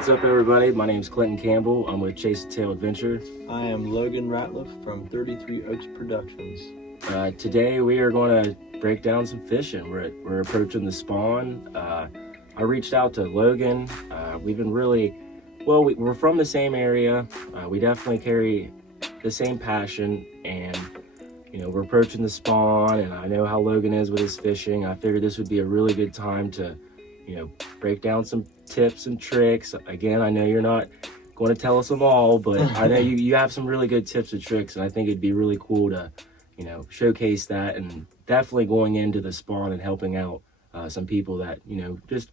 What's up, everybody? My name is Clinton Campbell. I'm with Chasin Adventure. I am Logan Ratliff from 33 Oaks Productions. Today we are going to break down some fishing. We're approaching the spawn. I reached out to Logan. We've been we're from the same area. We definitely carry the same passion, and we're approaching the spawn, and I know how Logan is with his fishing. I figured this would be a really good time to break down some tips and tricks. Again, I know you're not going to tell us them all, but I know you have some really good tips and tricks, and I think it'd be really cool to showcase that, and definitely going into the spawn and helping out some people that just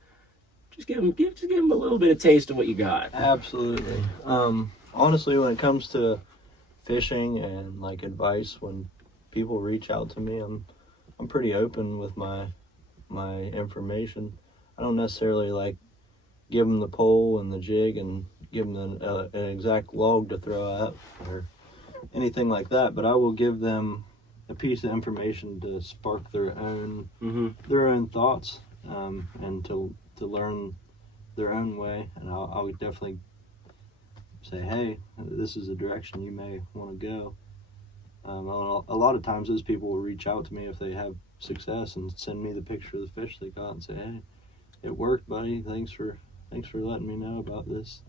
give them a little bit of taste of what you got. Absolutely. Honestly, when it comes to fishing and like advice, when people reach out to me, I'm pretty open with my information. I don't necessarily like give them the pole and the jig and give them an exact log to throw out or anything like that, but I will give them a piece of information to spark their own thoughts, and to learn their own way. And I would definitely say, hey, this is a direction you may want to go. A lot of times those people will reach out to me if they have success and send me the picture of the fish they caught and say, hey, it worked, buddy. Thanks for letting me know about this.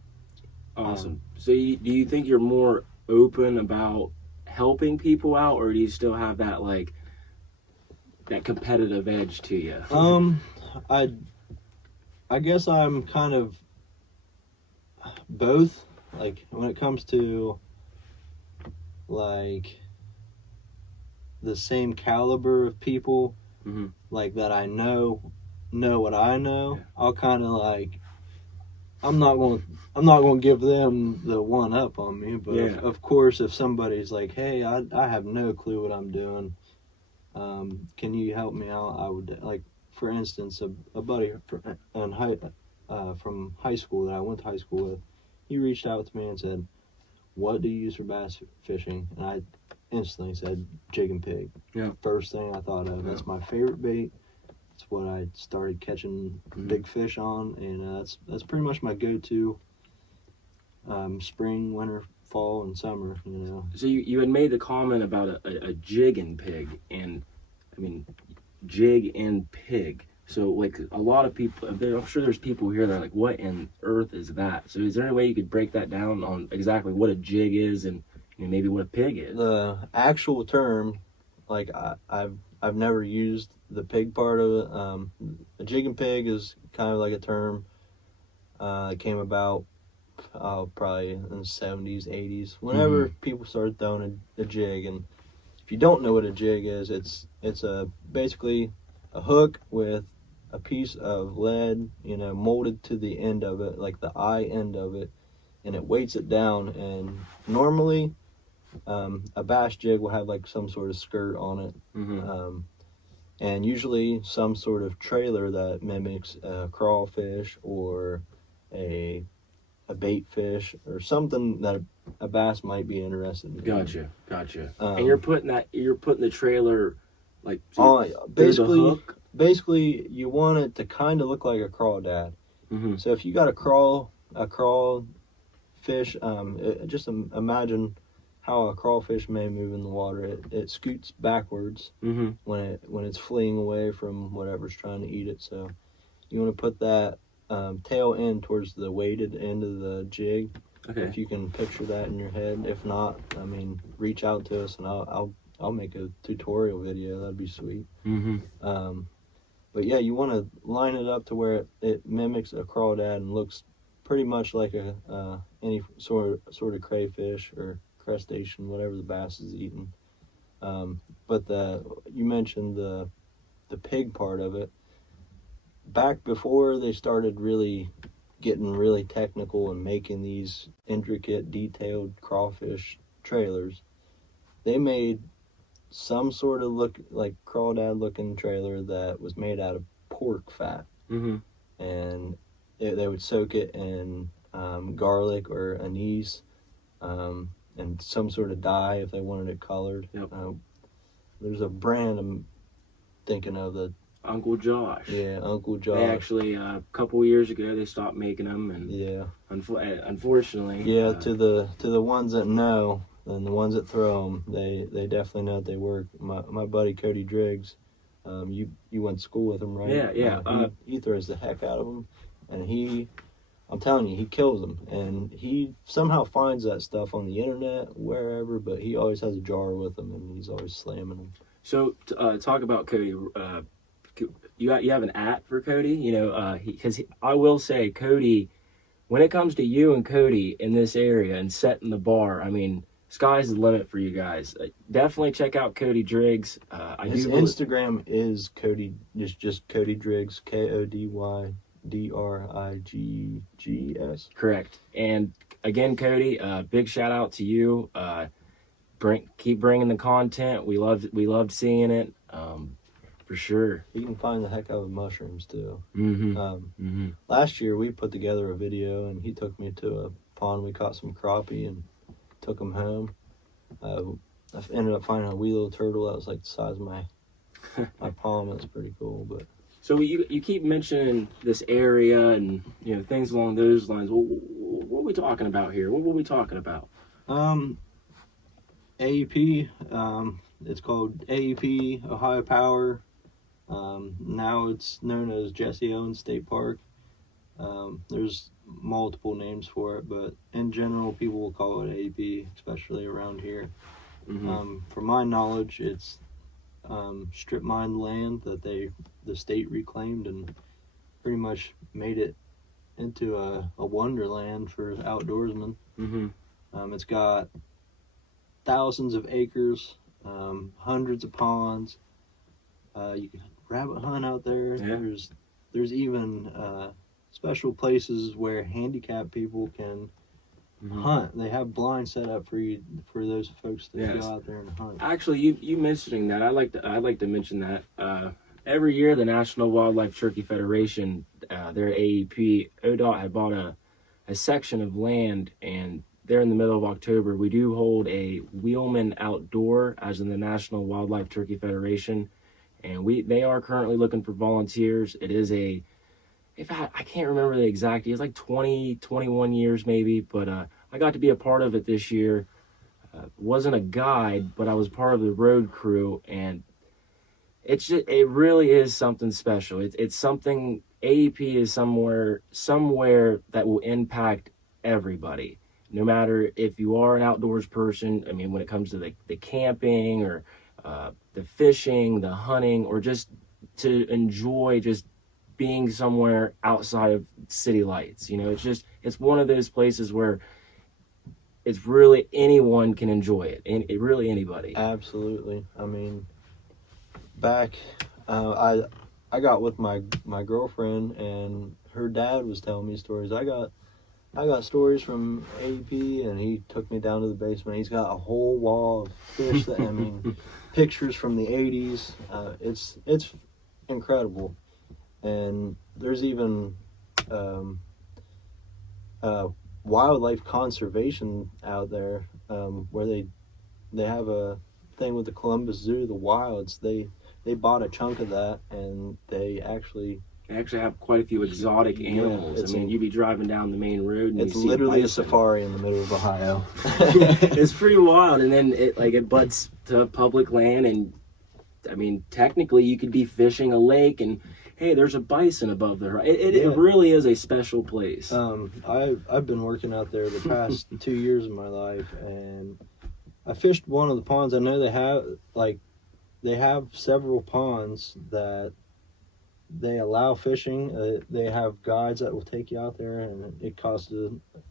Awesome. So do you think you're more open about helping people out, or do you still have that that competitive edge to you? I guess I'm kind of both. Like when it comes to like the same caliber of people, like that I know what I know, I'll kind of like, I'm not going to give them the one up on me, but of course if somebody's like, hey, I have no clue what I'm doing, can you help me out? I would, like, for instance, a buddy from high school that I went to high school with, he reached out to me and said, what do you use for bass fishing? And I instantly said jig and pig. First thing I thought of. That's my favorite bait. It's what I started catching big fish on, and that's pretty much my go-to spring, winter, fall, and summer. So you had made the comment about a jig and pig, and I mean jig and pig. So like a lot of people, I'm sure there's people here that are like, what in earth is that? So is there any way you could break that down on exactly what a jig is and maybe what a pig is? The actual term, like I've never used the pig part of it. A jig and pig is kind of like a term that came about probably in the 70s, 80s, whenever people started throwing a jig. And if you don't know what a jig is, it's basically a hook with a piece of lead, molded to the end of it, like the eye end of it, and it weights it down. And normally a bass jig will have like some sort of skirt on it, and usually some sort of trailer that mimics a crawfish or a bait fish or something that a bass might be interested in. Gotcha. And you're putting the trailer like basically you want it to kind of look like a crawdad. So if you got a crawl fish, just imagine how a crawfish may move in the water. It scoots backwards when it's fleeing away from whatever's trying to eat it. So you want to put that tail end towards the weighted end of the jig. If you can picture that in your head. If not, I mean, reach out to us and I'll make a tutorial video. That'd be sweet. But yeah, you want to line it up to where it mimics a crawdad and looks pretty much like any sort of crayfish or crustacean, whatever the bass is eating. But you mentioned the pig part of it. Back before they started getting really technical and making these intricate, detailed crawfish trailers, they made some sort of look like crawdad looking trailer that was made out of pork fat, and they would soak it in garlic or anise, and some sort of dye if they wanted it colored. There's a brand I'm thinking of that Uncle Josh. Yeah, Uncle Josh. They actually a couple years ago they stopped making them, and yeah, unfortunately. Yeah, to the ones that know and the ones that throw them, they definitely know that they work. My buddy Cody Driggs, you went to school with him, right? Yeah. He throws the heck out of them, and I'm telling you, he kills them. And he somehow finds that stuff on the internet, wherever, but he always has a jar with him, and he's always slamming them. So talk about Cody. You have an at for Cody, you know, because I will say Cody. When it comes to you and Cody in this area and setting the bar, I mean, sky's the limit for you guys. Definitely check out Cody Driggs. His Instagram is Cody, just Cody Driggs, KODYDRIGGS. Correct. And again, Cody, big shout out to you. Keep bringing the content. We loved seeing it. For sure. You can find the heck out of mushrooms too. Mm-hmm. Last year we put together a video, and he took me to a pond. We caught some crappie and took them home. I ended up finding a wee little turtle that was like the size of my palm. It was pretty cool. But so you keep mentioning this area and you know things along those lines. What are we talking about here? What were we talking about? AEP. It's called AEP Ohio Power. Now it's known as Jesse Owens State Park. There's multiple names for it, but in general, people will call it AEP, especially around here. Mm-hmm. From my knowledge, it's strip mined land that the state reclaimed and pretty much made it into a wonderland for outdoorsmen. Mm-hmm. It's got thousands of acres, hundreds of ponds. You can rabbit hunt out there. Yeah. There's even special places where handicapped people can hunt. They have blinds set up for those folks to go out there and hunt. Actually, you mentioning that, I'd like to mention that. Every year, the National Wildlife Turkey Federation, their AEP, ODOT had bought a section of land, and there in the middle of October, we do hold a Wheelman Outdoor, as in the National Wildlife Turkey Federation. And they are currently looking for volunteers. It is I can't remember the exact, it's like 21 years maybe, but I got to be a part of it this year. Wasn't a guide, but I was part of the road crew, and it really is something special. It's something, AEP is somewhere that will impact everybody. No matter if you are an outdoors person, I mean, when it comes to the camping or the fishing, the hunting, or just to enjoy just being somewhere outside of city lights. You know, it's one of those places where it's really anyone can enjoy it, and really anybody. Absolutely. I mean, back, I got with my girlfriend, and her dad was telling me stories. I got stories from AEP, and he took me down to the basement. He's got a whole wall of fish that, I mean, pictures from the 80s. It's incredible. And there's even wildlife conservation out there, where they have a thing with the Columbus Zoo, the wilds. They bought a chunk of that, and they actually have quite a few exotic animals. I mean, you'd be driving down the main road and it's you see literally bison. a safari in the middle of Ohio. It's pretty wild, and then it butts to public land, and I mean, technically you could be fishing a lake, and hey, there's a bison above the horizon. It really is a special place. I've been working out there the past 2 years of my life, and I fished one of the ponds. I know they have several ponds that they allow fishing. They have guides that will take you out there, and it costs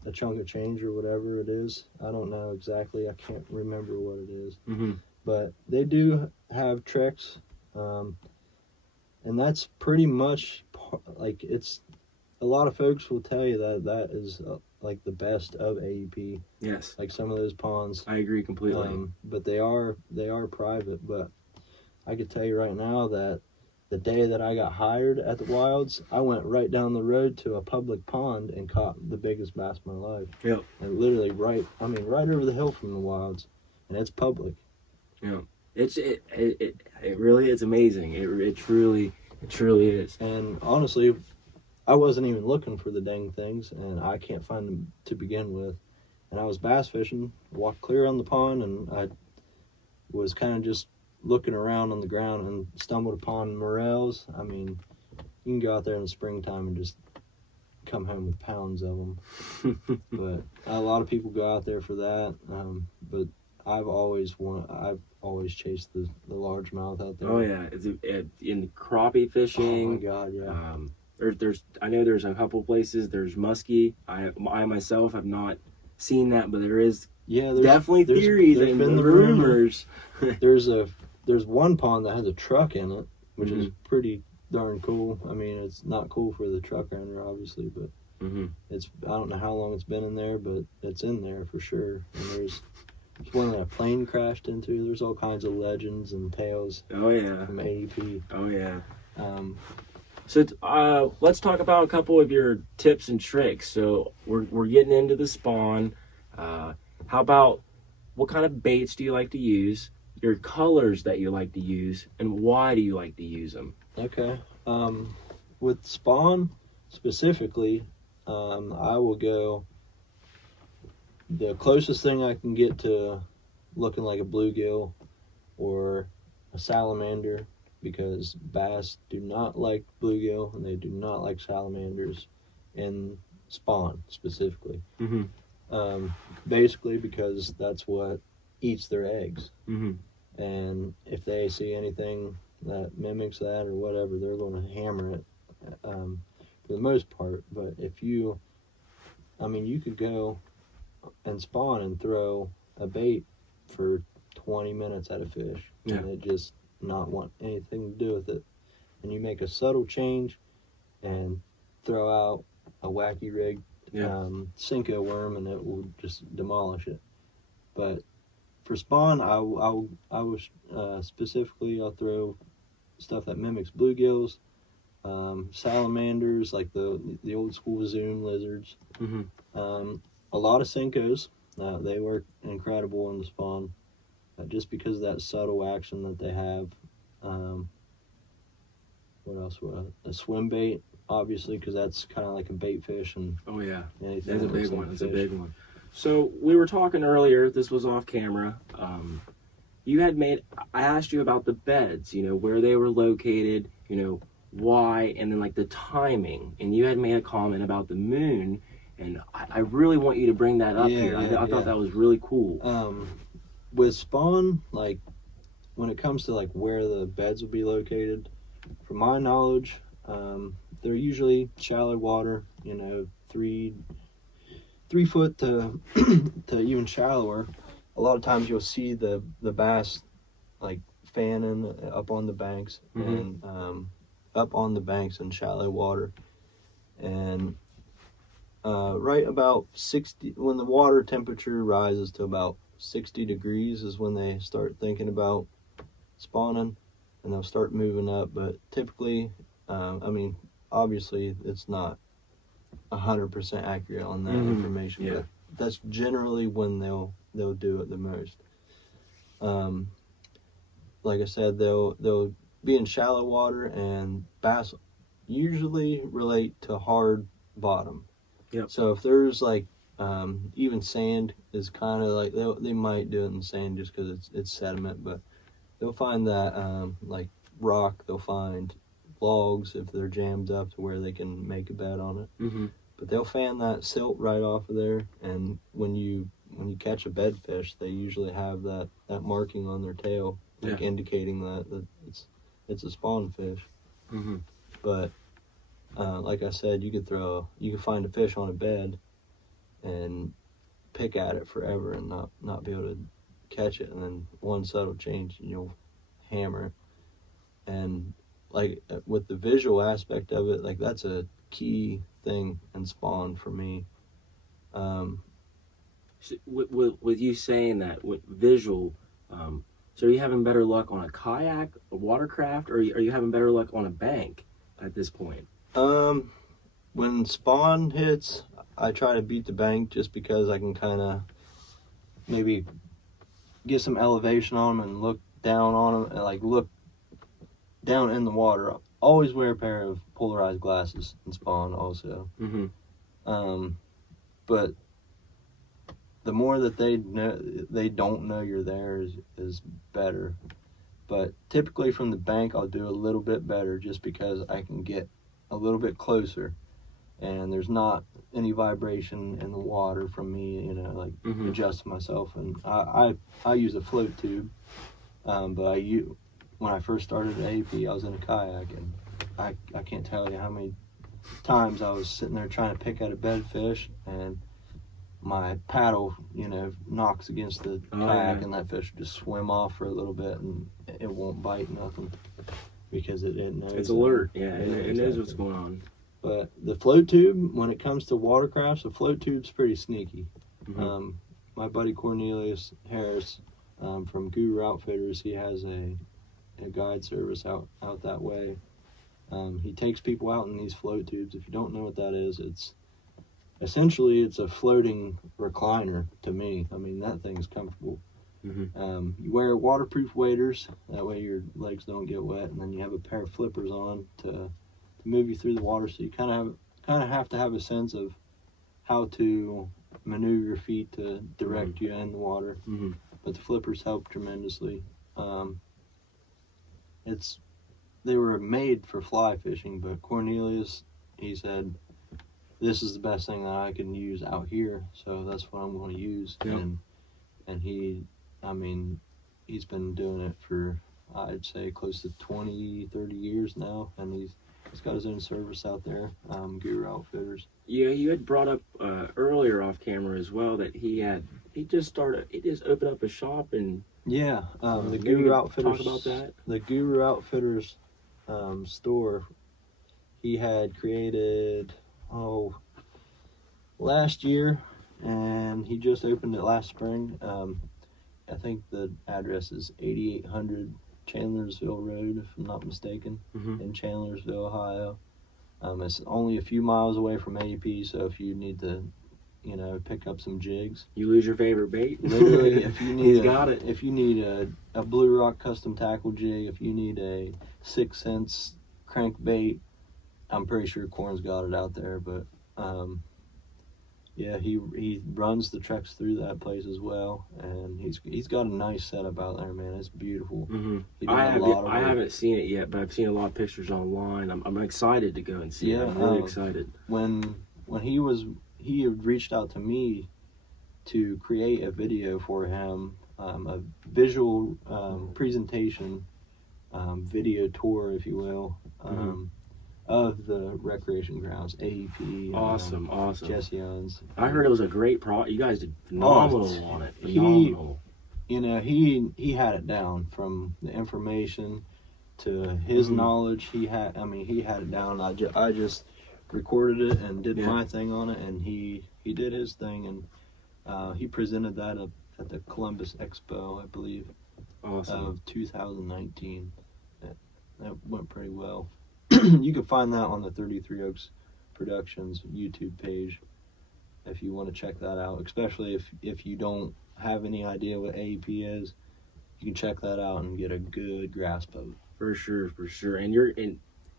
a chunk of change or whatever it is. I don't know exactly. I can't remember what it is. Mm-hmm. But they do have tricks, and that's pretty much like it's. A lot of folks will tell you that is like the best of AEP. Yes. Like some of those ponds. I agree completely. But they are private. But I could tell you right now that the day that I got hired at the Wilds, I went right down the road to a public pond and caught the biggest bass of my life. Yep. And literally right over the hill from the Wilds, and it's public. Yeah. It really is amazing. It truly It truly is. And honestly, I wasn't even looking for the dang things, and I can't find them to begin with. And I was bass fishing, walked clear on the pond, and I was kind of just looking around on the ground and stumbled upon morels. I mean, you can go out there in the springtime and just come home with pounds of them. But a lot of people go out there for that. But I've always chased the largemouth out there. Oh yeah, it's in crappie fishing. Oh my God, yeah. I know there's a couple places. There's muskie. I myself have not seen that, but there's definitely theories and been the rumors. There's one pond that has a truck in it, which is pretty darn cool. I mean, it's not cool for the truck owner, obviously, but I don't know how long it's been in there, but it's in there for sure. And there's one that a plane crashed into. There's all kinds of legends and tales. Oh yeah. From AEP. Oh yeah. So let's talk about a couple of your tips and tricks. So we're getting into the spawn. How about what kind of baits do you like to use? Your colors that you like to use, and why do you like to use them? Okay. With spawn specifically, I will go the closest thing I can get to looking like a bluegill or a salamander, because bass do not like bluegill and they do not like salamanders in spawn specifically. Basically because that's what eats their eggs. And if they see anything that mimics that or whatever, they're going to hammer it for the most part. But if you could go and spawn and throw a bait for 20 minutes at a fish and it just not want anything to do with it, and you make a subtle change and throw out a wacky rig Cinco worm, and it will just demolish it. But for spawn, I was specifically, I'll throw stuff that mimics bluegills, salamanders, like the old school Zoom lizards, a lot of Cincos. They work incredible in the spawn, just because of that subtle action that they have. What else? A swim bait, obviously, because that's kind of like a bait fish. And oh yeah, anything that's a big one. It's a big one. So we were talking earlier. This was off camera. I asked you about the beds. You know, where they were located. You know, why, and then like the timing. And you had made a comment about the moon, and I really want you to bring that up here. I thought that was really cool. With spawn, like when it comes to like where the beds will be located, from my knowledge, they're usually shallow water. You know, 3 foot to to even shallower. A lot of times you'll see the bass like fanning up on the banks and up on the banks in shallow water. And right about 60, when the water temperature rises to about 60 degrees is when they start thinking about spawning, and they'll start moving up. But typically, obviously it's not 100% accurate on that information, but that's generally when they'll do it the most. Like I said, they'll be in shallow water, and bass usually relate to hard bottom. So if there's like even sand is kind of like they might do it in sand just because it's sediment, but they'll find that like rock, they'll find logs if they're jammed up to where they can make a bed on it. But they'll fan that silt right off of there, and when you catch a bed fish, they usually have that marking on their tail, like indicating that it's a spawn fish. But like I said, you could find a fish on a bed and pick at it forever and not be able to catch it, and then one subtle change and you'll hammer it. And like with the visual aspect of it, like that's a key thing in spawn for me. With you saying that, with visual, so are you having better luck on a kayak, a watercraft, or are you having better luck on a bank at this point? When spawn hits, I try to beat the bank just because I can kind of maybe get some elevation on them and look down on them, and like look down in the water always wear a pair of polarized glasses in spawn also. But the more that they don't know you're there is better. But typically from the bank, I'll do a little bit better just because I can get a little bit closer, and there's not any vibration in the water from me, like adjusting myself. And I use a float tube, but when I first started at AEP, I was in a kayak, and I can't tell you how many times I was sitting there trying to pick at a bed fish, and my paddle, knocks against the kayak, and that fish will just swim off for a little bit, and it won't bite nothing because it knows. It's alert, it knows what's going on. But the float tube, when it comes to watercrafts, the float tube's pretty sneaky. My buddy Cornelius Harris from Guru Outfitters, he has a guide service out that way. He takes people out in these float tubes. If you don't know what that is, it's a floating recliner to me. I mean, that thing's comfortable. You wear waterproof waders, that way your legs don't get wet, and then you have a pair of flippers on to move you through the water, so you kind of have to have a sense of how to maneuver your feet to direct you in the water. But the flippers help tremendously. They were made for fly fishing, but Cornelius, he said, this is the best thing that I can use out here, so that's what I'm going to use. And he's been doing it for, I'd say, close to 20, 30 years now, and he's got his own service out there, Guru Outfitters. Yeah, you had brought up earlier off camera as well that he just opened up a shop, and the Guru Outfitters. Talk about that. The Guru Outfitters store, he had created last year, and he just opened it last spring. I think the address is 8800 Chandlersville Road, if I'm not mistaken, in Chandlersville, Ohio. It's only a few miles away from AEP, so if you need to, pick up some jigs. You lose your favorite bait. Literally, if you need If you need a Blue Rock custom tackle jig, if you need a 6 cents crankbait, I'm pretty sure Corn's got it out there. But he runs the trucks through that place as well, and he's got a nice setup out there, man. It's beautiful. I haven't seen it yet, but I've seen a lot of pictures online. I'm excited to go and see it. I'm really excited. When he had reached out to me to create a video for him, a visual presentation, video tour, if you will, of the recreation grounds, AEP. Awesome. Chasin. I heard it was a great product. You guys did phenomenal on it. Phenomenal. He had it down from the information to his knowledge. He had it down. I just recorded it and did my thing on it, and he did his thing, and he presented that at the Columbus Expo, I believe, of 2019. That went pretty well. You can find that on the 33 Oaks Productions YouTube page if you want to check that out, especially if you don't have any idea what AEP is. You can check that out and get a good grasp of it. For sure. And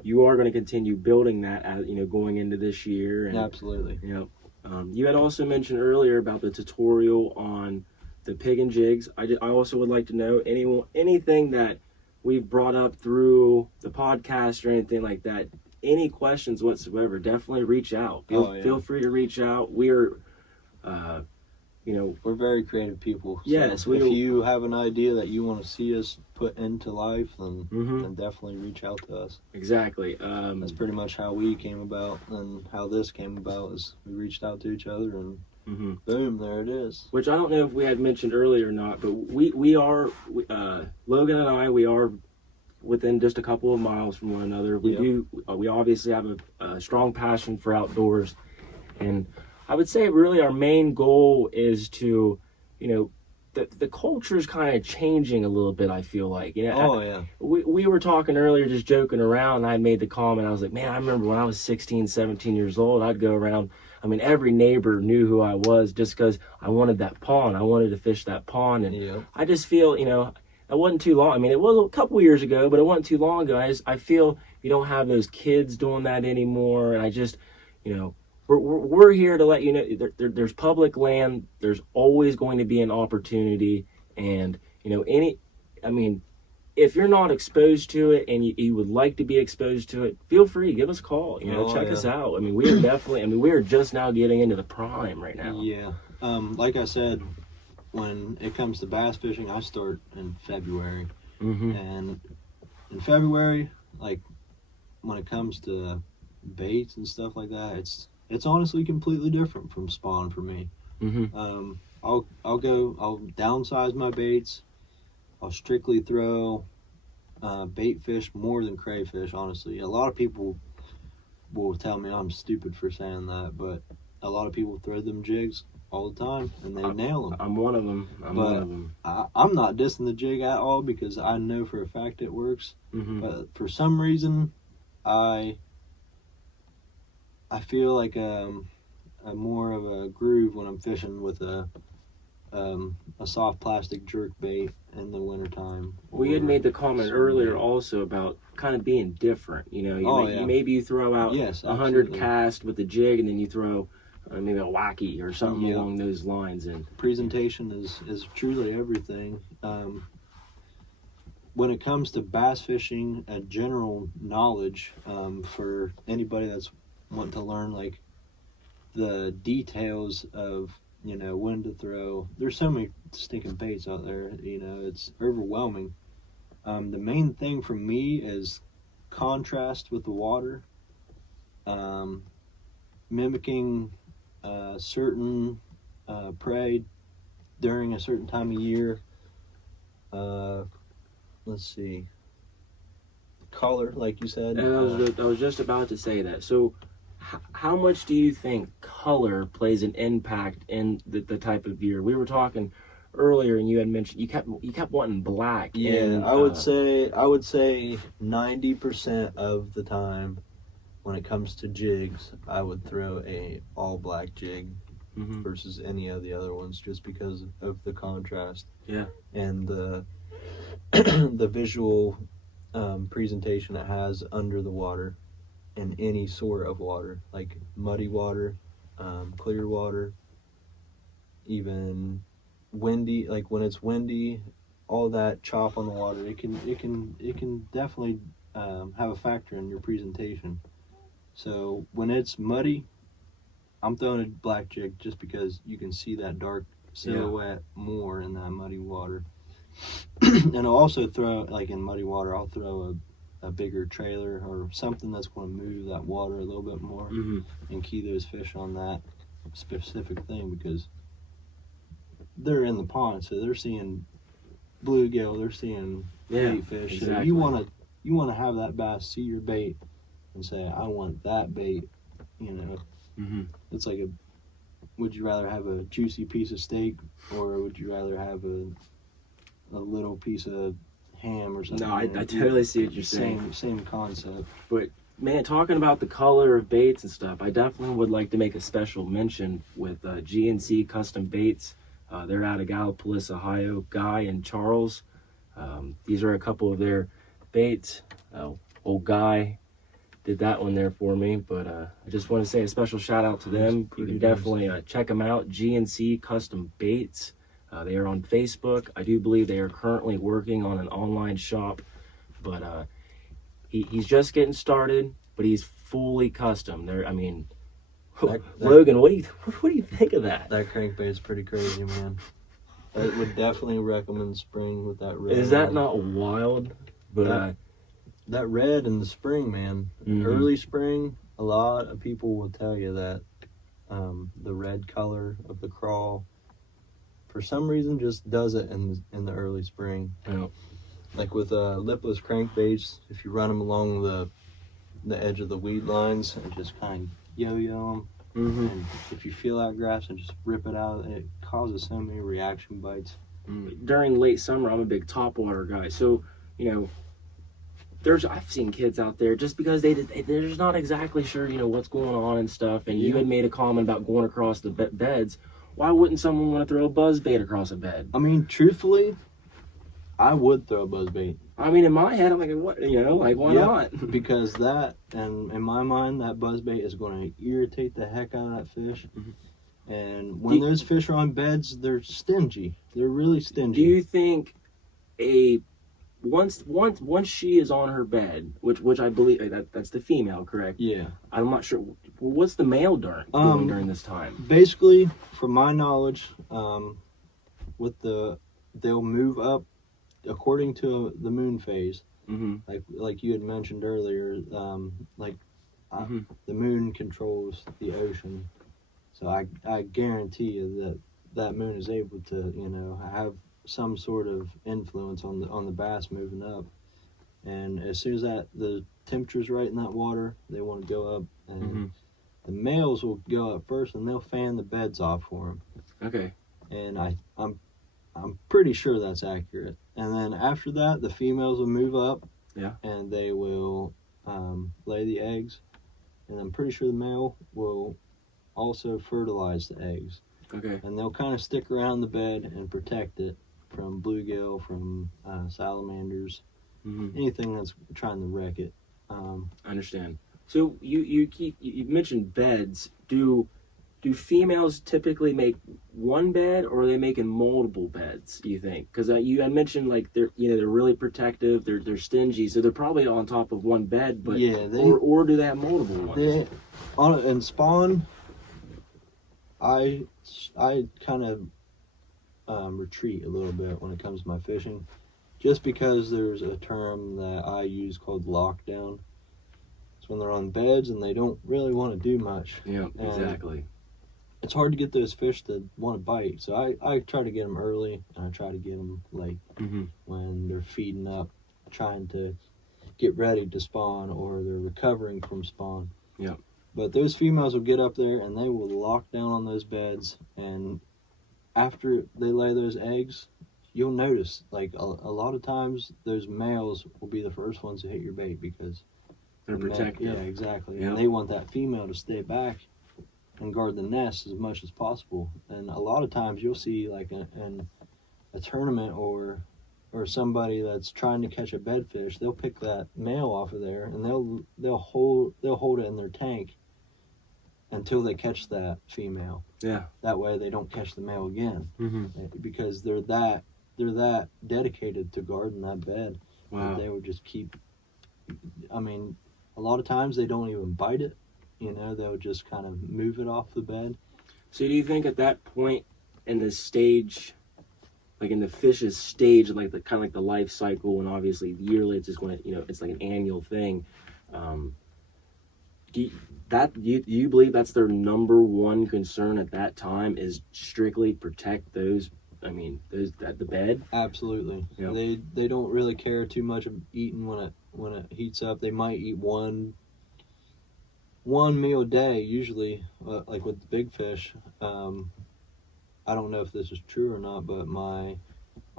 you are going to continue building that as going into this year. And, absolutely. You had also mentioned earlier about the tutorial on the pig and jigs. I also would like to know anything that we've brought up through the podcast or anything like that. Any questions whatsoever, definitely reach out. Feel free to reach out. We're we're very creative people. So yes, if you have an idea that you want to see us put into life, then definitely reach out to us. Exactly. That's pretty much how we came about, and how this came about is we reached out to each other, and boom, there it is. Which I don't know if we had mentioned earlier or not, but we are Logan and I, we are within just a couple of miles from one another. We obviously have a strong passion for outdoors, and I would say really our main goal is to, the culture is kind of changing a little bit, I feel like. We were talking earlier, just joking around, and I made the comment, I was like, man, I remember when I was 16, 17 years old, I'd go around, every neighbor knew who I was just because I wanted that pond. I wanted to fish that pond, and I just feel, It wasn't too long. I mean, it was a couple years ago, but it wasn't too long ago. I feel you don't have those kids doing that anymore. And I just, you know, we're here to let you know there's public land. There's always going to be an opportunity. And, you know, if you're not exposed to it and you would like to be exposed to it, feel free, give us a call, you know, check us out. I mean, we are definitely, we are just now getting into the prime right now. Yeah. Like I said, when it comes to bass fishing, I start in February. And in February, like when it comes to baits and stuff like that, it's honestly completely different from spawn for me. I'll downsize my baits. I'll strictly throw bait fish more than crayfish, honestly. A lot of people will tell me I'm stupid for saying that, but a lot of people throw them jigs all the time, and they nail them. I'm one of them. I'm not dissing the jig at all because I know for a fact it works. But for some reason, I feel like a more of a groove when I'm fishing with a soft plastic jerk bait in the wintertime. We had made the comment earlier also about kind of being different. You know, maybe you throw out 100 cast with the jig, and then you throw maybe a wacky or something along those lines. And presentation is truly everything. When it comes to bass fishing, a general knowledge for anybody that's wanting to learn like the details of, you know, when to throw. There's so many stinking baits out there, you know, it's overwhelming. The main thing for me is contrast with the water, mimicking certain prey during a certain time of year. Let's see, color, like you said. And I was just about to say that. So how much do you think color plays an impact in the type of gear? We were talking earlier, and you had mentioned you kept wanting black. Yeah, I would say 90% of the time, when it comes to jigs, I would throw a all black jig versus any of the other ones, just because of the contrast. Yeah, and the the visual presentation it has under the water. In any sort of water, like muddy water, clear water, even windy. Like when it's windy, all that chop on the water, it can definitely have a factor in your presentation. So when it's muddy, I'm throwing a black jig just because you can see that dark silhouette more in that muddy water. And I'll also throw, like in muddy water, I'll throw a bigger trailer or something that's going to move that water a little bit more and key those fish on that specific thing, because they're in the pond, so they're seeing bluegill, they're seeing bait fish. Exactly. So you want to have that bass see your bait and say, I want that bait. You know, it's like would you rather have a juicy piece of steak, or would you rather have a little piece of ham or something? No, I totally see what you're saying. Same concept. But man, talking about the color of baits and stuff, I definitely would like to make a special mention with Gnc Custom Baits. They're out of Gallipolis, Ohio. Guy and Charles. These are a couple of their baits. Old Guy did that one there for me, but I just want to say a special shout out to them. You can definitely check them out. Gnc Custom Baits. They are on Facebook. I do believe they are currently working on an online shop, but he's just getting started, but he's fully custom. Logan, what do you think of that? That crankbait is pretty crazy, man. I would definitely recommend spring with that red. Is that not wild? But that red in the spring, man. Early spring, a lot of people will tell you that the red color of the crawl, for some reason, just does it in the early spring. Yeah. Like with lipless crankbaits, if you run them along the edge of the weed lines and just kind of yo-yo them, and if you feel that grass and just rip it out, it causes so many reaction bites. During late summer, I'm a big topwater guy, so you know, I've seen kids out there just because they're just not exactly sure, you know, what's going on and stuff. And you had made a comment about going across the beds. Why wouldn't someone want to throw a buzz bait across a bed? I mean, truthfully, I would throw a buzzbait. I mean, in my head, I'm like, what? You know, like why not? Because that, and in my mind, that buzzbait is going to irritate the heck out of that fish. Mm-hmm. And when those fish are on beds, they're stingy. They're really stingy. Do you think once she is on her bed, which I believe that's the female, correct? Yeah. I'm not sure. What's the male doing during this time? Basically, from my knowledge, they'll move up according to the moon phase. Mm-hmm. Like you had mentioned earlier, the moon controls the ocean, so I guarantee you that moon is able to have some sort of influence on the bass moving up. And as soon as the temperature's right in that water, they want to go up, and the males will go up first, and they'll fan the beds off for them. Okay. And I'm pretty sure that's accurate. And then after that, the females will move up. Yeah. And they will lay the eggs. And I'm pretty sure the male will also fertilize the eggs. Okay. And they'll kind of stick around the bed and protect it from bluegill, from salamanders, anything that's trying to wreck it. I understand. So you mentioned beds. Do females typically make one bed, or are they making multiple beds, you think? Because I mentioned like they're really protective, they're stingy, so they're probably on top of one bed, but or do they have multiple ones? In spawn, I kind of retreat a little bit when it comes to my fishing, just because there's a term that I use called lockdown. It's when they're on beds and they don't really want to do much. Yeah, exactly. It's hard to get those fish to want to bite, so I try to get them early, and I try to get them late when they're feeding up, trying to get ready to spawn, or they're recovering from spawn. Yeah. But those females will get up there and they will lock down on those beds, and after they lay those eggs, you'll notice like a lot of times those males will be the first ones to hit your bait because they're protected. Yeah, exactly. Yep. And they want that female to stay back and guard the nest as much as possible. And a lot of times you'll see like in a tournament or somebody that's trying to catch a bedfish, they'll pick that male off of there and they'll hold it in their tank until they catch that female. Yeah. That way they don't catch the male again, because they're that dedicated to guarding that bed. Wow. That they would just keep. I mean, a lot of times they don't even bite it. They'll just kind of move it off the bed. So do you think at that point in the stage, like in the fish's stage, like the kind of like the life cycle, and obviously yearly, it's just going to, it's like an annual thing. Do you believe that's their number one concern at that time, is strictly protect those? I mean, those at the bed. Absolutely. Yep. They don't really care too much of eating when it heats up. They might eat one meal a day usually, like with the big fish. I don't know if this is true or not, but my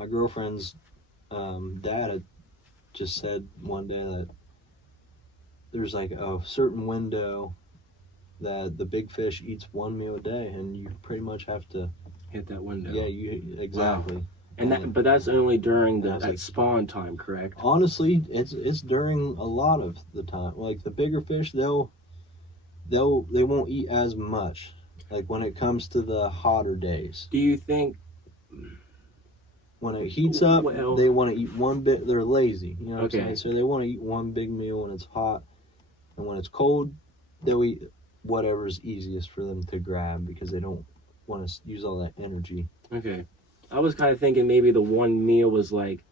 girlfriend's dad had just said one day that there's like a certain window that the big fish eats one meal a day, and you pretty much have to hit that window. Yeah, exactly. Wow. But that's only during that spawn time, correct? Honestly, it's during a lot of the time. Like the bigger fish, they won't eat as much. Like when it comes to the hotter days. Do you think when it heats up, they want to eat one bit? They're lazy, you know what I'm saying? So they want to eat one big meal when it's hot, and when it's cold, they'll eat whatever's easiest for them to grab because they don't want to use all that energy. Okay. I was kind of thinking maybe the one meal was like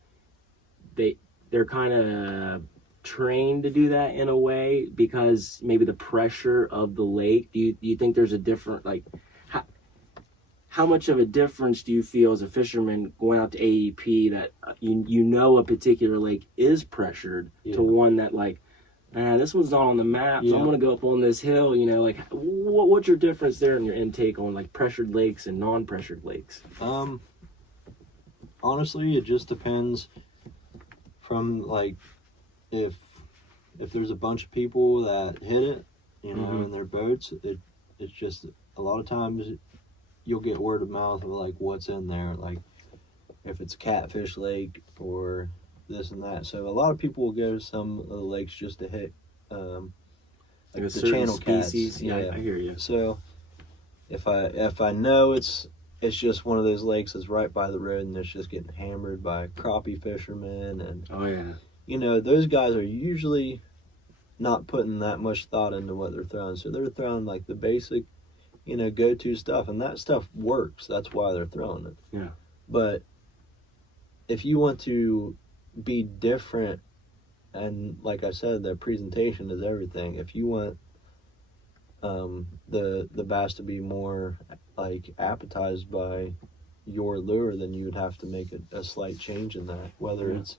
they're kind of trained to do that in a way because maybe the pressure of the lake. Do you think there's a different, like, how much of a difference do you feel as a fisherman going out to AEP that a particular lake is pressured to one that like, this one's not on the map, so I'm gonna go up on this hill, like what's your difference there in your intake on like pressured lakes and non-pressured lakes? Honestly, it just depends from like if there's a bunch of people that hit it, in their boats, it's just a lot of times you'll get word of mouth of like what's in there. Like if it's a catfish lake or this and that. So a lot of people will go to some of the lakes just to hit like the channel species. cats. Yeah, I hear you. So if I know it's just one of those lakes that's right by the road and it's just getting hammered by crappie fishermen, and oh yeah, you know, those guys are usually not putting that much thought into what they're throwing. So they're throwing like the basic, you know, go-to stuff, and that stuff works. That's why they're throwing it. Yeah. But if you want to be different, and like I said, the presentation is everything. If you want the bass to be more like appetized by your lure, then you would have to make a slight change in that. Whether it's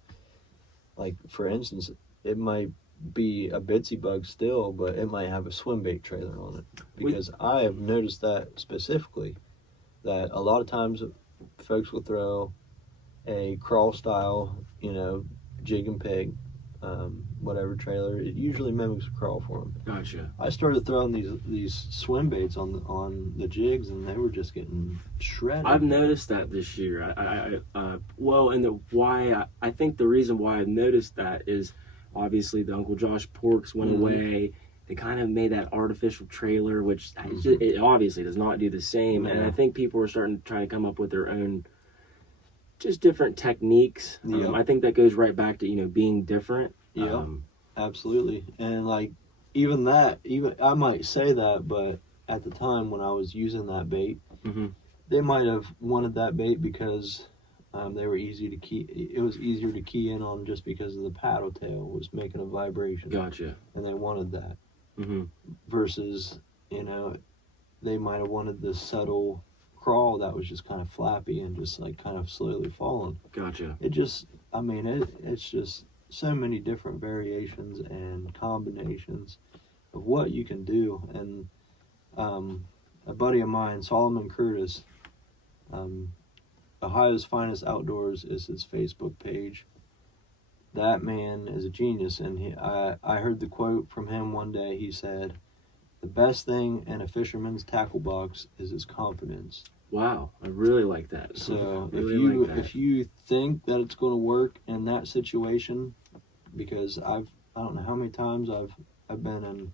like, for instance, it might be a bitsy bug still, but it might have a swim bait trailer on it. Because I have noticed that specifically, that a lot of times folks will throw a crawl style, you know, jig and peg, whatever trailer. It usually mimics a crawl for them. Gotcha. I started throwing these swim baits on the jigs, and they were just getting shredded. I've noticed that this year. I think the reason why I've noticed that is obviously the Uncle Josh Porks went away. They kind of made that artificial trailer, which it obviously does not do the same. And I think people are starting to try to come up with their own, just different techniques. I think that goes right back to, you know, being different. Yeah, absolutely. And like, even I might say that, but at the time when I was using that bait, they might have wanted that bait because they were easy to key. It was easier to key in on just because of the paddle tail was making a vibration. Gotcha. And they wanted that. Versus, you know, they might have wanted the subtle crawl that was just kind of flappy and just like kind of slowly falling. Gotcha. It just, I mean, it's just so many different variations and combinations of what you can do. And a buddy of mine, Solomon Curtis, Ohio's Finest Outdoors is his Facebook page. That man is a genius, and I heard the quote from him one day. He said, "The best thing in a fisherman's tackle box is his confidence." Wow, I really like that. So really if you think that it's going to work in that situation, because I don't know how many times I've been in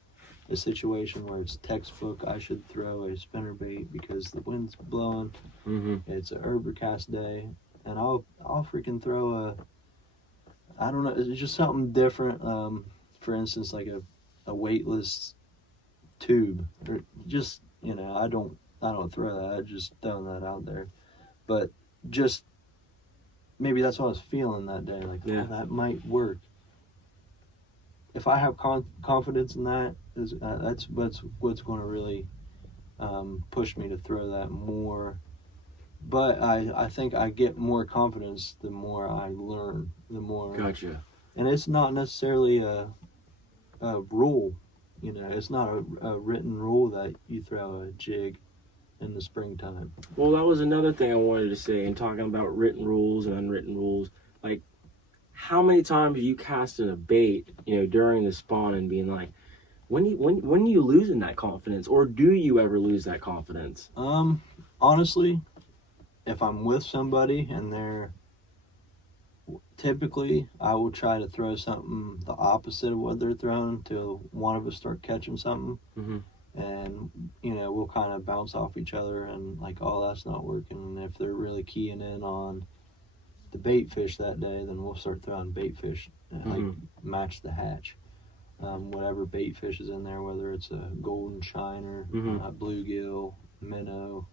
a situation where it's textbook, I should throw a spinnerbait because the wind's blowing. It's an overcast day, and I'll freaking throw I don't know, it's just something different. For instance, like a weightless tube, or just, you know, I don't throw that. I just throwing that out there, but just maybe that's what I was feeling that day. Like, oh, that might work. If I have confidence in that, that's what's going to really push me to throw that more. But I think I get more confidence the more I learn, the more. Gotcha. And it's not necessarily a rule, you know. It's not a written rule that you throw a jig in the springtime. Well, that was another thing I wanted to say in talking about written rules and unwritten rules. Like, how many times are you casting a bait, you know, during the spawn and being like, when are you losing that confidence, or do you ever lose that confidence? Honestly, if I'm with somebody and typically I will try to throw something the opposite of what they're throwing till one of us start catching something. And, you know, we'll kind of bounce off each other and like, oh, that's not working. And if they're really keying in on the bait fish that day, then we'll start throwing bait fish, like match the hatch. Whatever bait fish is in there, whether it's a golden shiner, bluegill, minnow,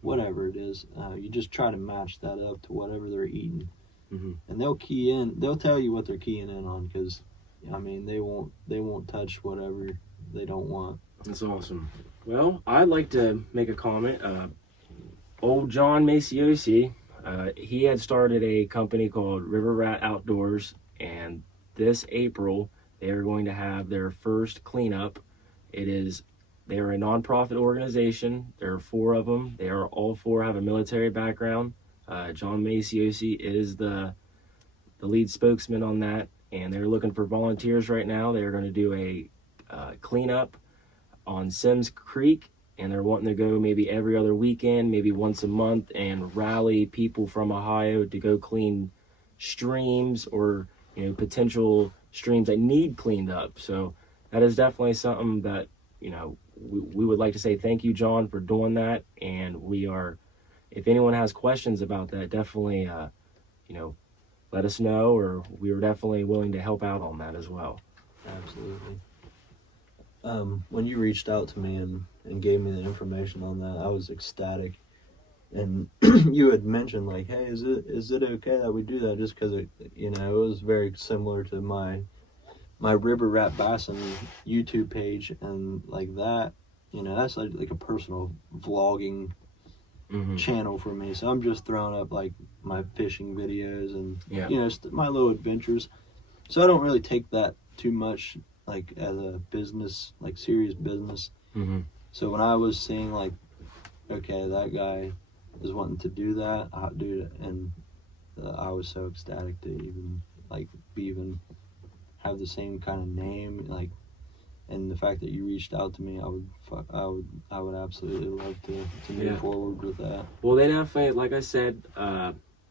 whatever it is, you just try to match that up to whatever they're eating. And they'll key in, they'll tell you what they're keying in on, because I mean, they won't touch whatever they don't want. That's awesome. Well, I'd like to make a comment. Old John Maciosi, he had started a company called River Rat Outdoors, and this April they are going to have their first cleanup. They are a nonprofit organization. There are 4 of them. They are all 4 have a military background. John Maciosi is the lead spokesman on that, and they're looking for volunteers right now. They're going to do a cleanup on Sims Creek and they're wanting to go maybe every other weekend, maybe once a month, and rally people from Ohio to go clean streams or, you know, potential streams that need cleaned up. So that is definitely something that, you know, we would like to say thank you, John, for doing that. And we are, if anyone has questions about that, definitely, you know, let us know, or we are definitely willing to help out on that as well. Absolutely. When you reached out to me and gave me the information on that, I was ecstatic. And you had mentioned, like, hey, is it okay that we do that? Just because it, you know, it was very similar to my River Rat Bassin YouTube page, and like that, you know, that's like a personal vlogging channel for me. So I'm just throwing up like my fishing videos and you know, my little adventures. So I don't really take that too much like as a business, like serious business. So when I was seeing like, okay, that guy is wanting to do that, and I was so ecstatic to even have the same kind of name, like, and the fact that you reached out to me, I would absolutely love to move forward with that. Well, they definitely, like I said,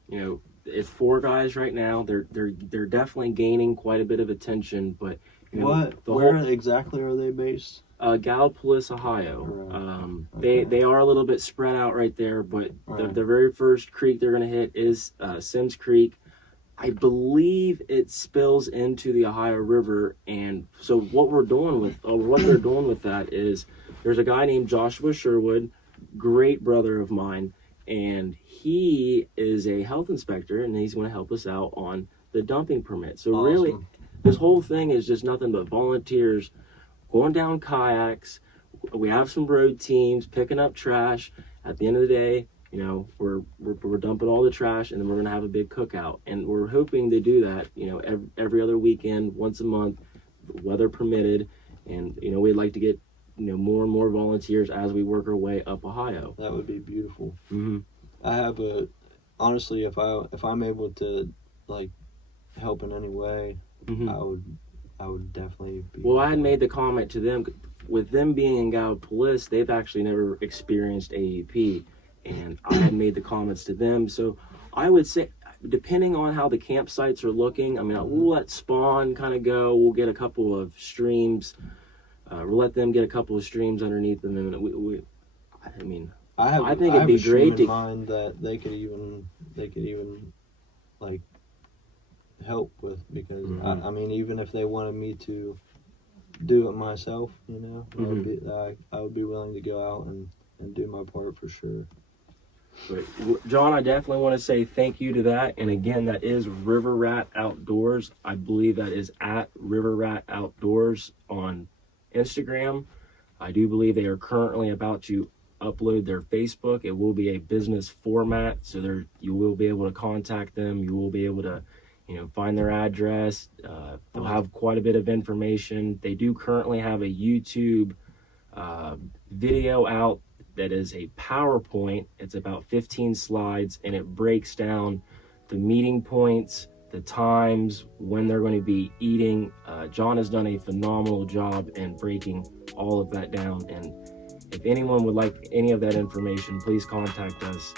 you know, it's 4 guys right now. They're definitely gaining quite a bit of attention, but you know, where exactly are they based? Gallipolis, Ohio. Okay. They are a little bit spread out right there, but the very first creek they're going to hit is Sims Creek. I believe it spills into the Ohio River, and so what they're doing with that is, there's a guy named Joshua Sherwood, great brother of mine, and he is a health inspector, and he's going to help us out on the dumping permit. So awesome. Really, this whole thing is just nothing but volunteers going down kayaks. We have some road teams picking up trash. At the end of the day, you know, we're dumping all the trash, and then we're gonna have a big cookout, and we're hoping to do that, you know, every other weekend, once a month, weather permitted, and you know, we'd like to get, you know, more and more volunteers as we work our way up Ohio. That would be beautiful. I have honestly, if I'm able to like help in any way, I would definitely be. Well, I had made the comment to them, with them being in Gallipolis, they've actually never experienced AEP. And I had made the comments to them. So I would say, depending on how the campsites are looking, I mean, we'll let Spawn kind of go. We'll get a couple of streams. We'll let them get a couple of streams underneath them. And I think it'd be great to mind that they could even like help with, because I mean, even if they wanted me to do it myself, you know, I would be willing to go out and do my part for sure. But John, I definitely want to say thank you to that. And again, that is River Rat Outdoors. I believe that is at River Rat Outdoors on Instagram. I do believe they are currently about to upload their Facebook. It will be a business format, so you will be able to contact them. You will be able to, you know, find their address. They'll have quite a bit of information. They do currently have a YouTube video out that is a PowerPoint. It's about 15 slides, and it breaks down the meeting points, the times, when they're going to be eating. John has done a phenomenal job in breaking all of that down, and if anyone would like any of that information, please contact us.